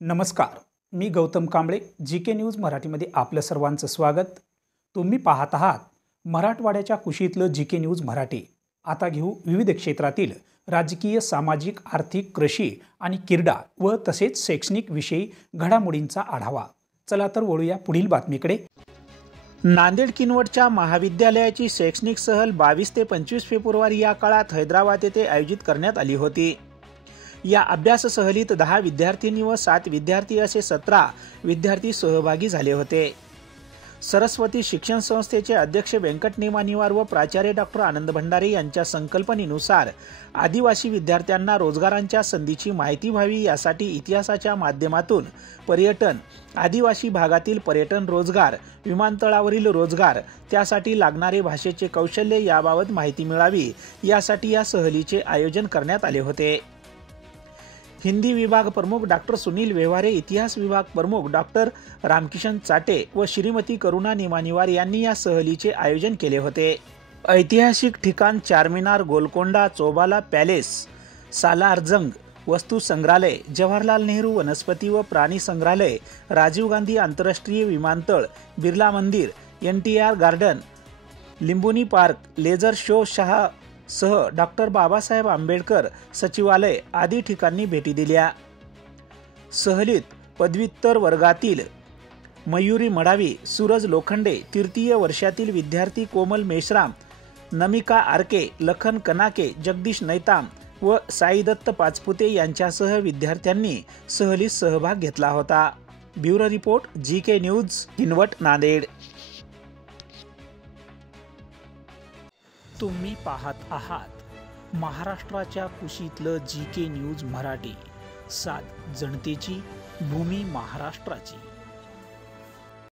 नमस्कार, मी गौतम कांबळे जी के न्यूज मराठीमध्ये आपलं सर्वांचं स्वागत। तुम्ही पाहत आहात मराठवाड्याच्या कुशीतलं जी के न्यूज मराठी। आता घेऊ विविध क्षेत्रातील राजकीय, सामाजिक, आर्थिक, कृषी आणि क्रीडा व तसेच शैक्षणिक विषयी घडामोडींचा आढावा। चला तर वळूया पुढील बातमीकडे। नांदेड किनवटच्या महाविद्यालयाची शैक्षणिक सहल 22 ते 25 फेब्रुवारी या काळात हैदराबाद येथे आयोजित करण्यात आली होती। या अभ्यास सहलीत 10 विद्यार्थिनी व 7 विद्यार्थी असे 17 विद्यार्थी सहभागी झाले होते। सरस्वती शिक्षण संस्थेचे अध्यक्ष व्यंकट नेमानिवार व प्राचार्य डॉक्टर आनंद भंडारे यांच्या संकल्पनेनुसार आदिवासी विद्यार्थ्यांना रोजगारांच्या संधीची माहिती व्हावी यासाठी इतिहासाच्या माध्यमातून पर्यटन, आदिवासी भागातील पर्यटन रोजगार, विमानतळावरील रोजगार, त्यासाठी लागणारे भाषेचे कौशल्य याबाबत माहिती मिळावी यासाठी या सहलीचे आयोजन करण्यात आले होते। हिंदी विभाग प्रमुख डॉक्टर सुनील व्यवहारे, इतिहास विभाग प्रमुख डॉक्टर रामकिशन चाटे व श्रीमती करुणा नेमानिवार यांनी या सहलीचे आयोजन केले होते। ऐतिहासिक ठिकाण चारमिनार, गोलकोंडा, चौबाला पॅलेस, सालार जंग वस्तू संग्रहालय, जवाहरलाल नेहरू वनस्पती व प्राणी संग्रहालय, राजीव गांधी आंतरराष्ट्रीय विमानतळ, Birla Mandir, NTR garden, Lumbini park, laser show शाह सह डॉक्टर बाबासाहेब आंबेडकर सचिवालय आदी ठिकाणी भेटी दिल्या। सहलीत पदव्युत्तर वर्गातील मयुरी मडावी, सूरज लोखंडे, तृतीय वर्षातील विद्यार्थी कोमल मेश्राम, नमिका आरके, लखन कनाके, जगदीश नैताम व साई दत्त पाचपुते यांच्यासह विद्यार्थ्यांनी सहलीत सहभाग घेतला होता। Bureau report, GK news, Kinwat, Nanded. तुम्ही पाहत आहात महाराष्ट्राच्या कुशीतलं GK न्यूज मराठी, सात जनतेची, भूमी महाराष्ट्राची।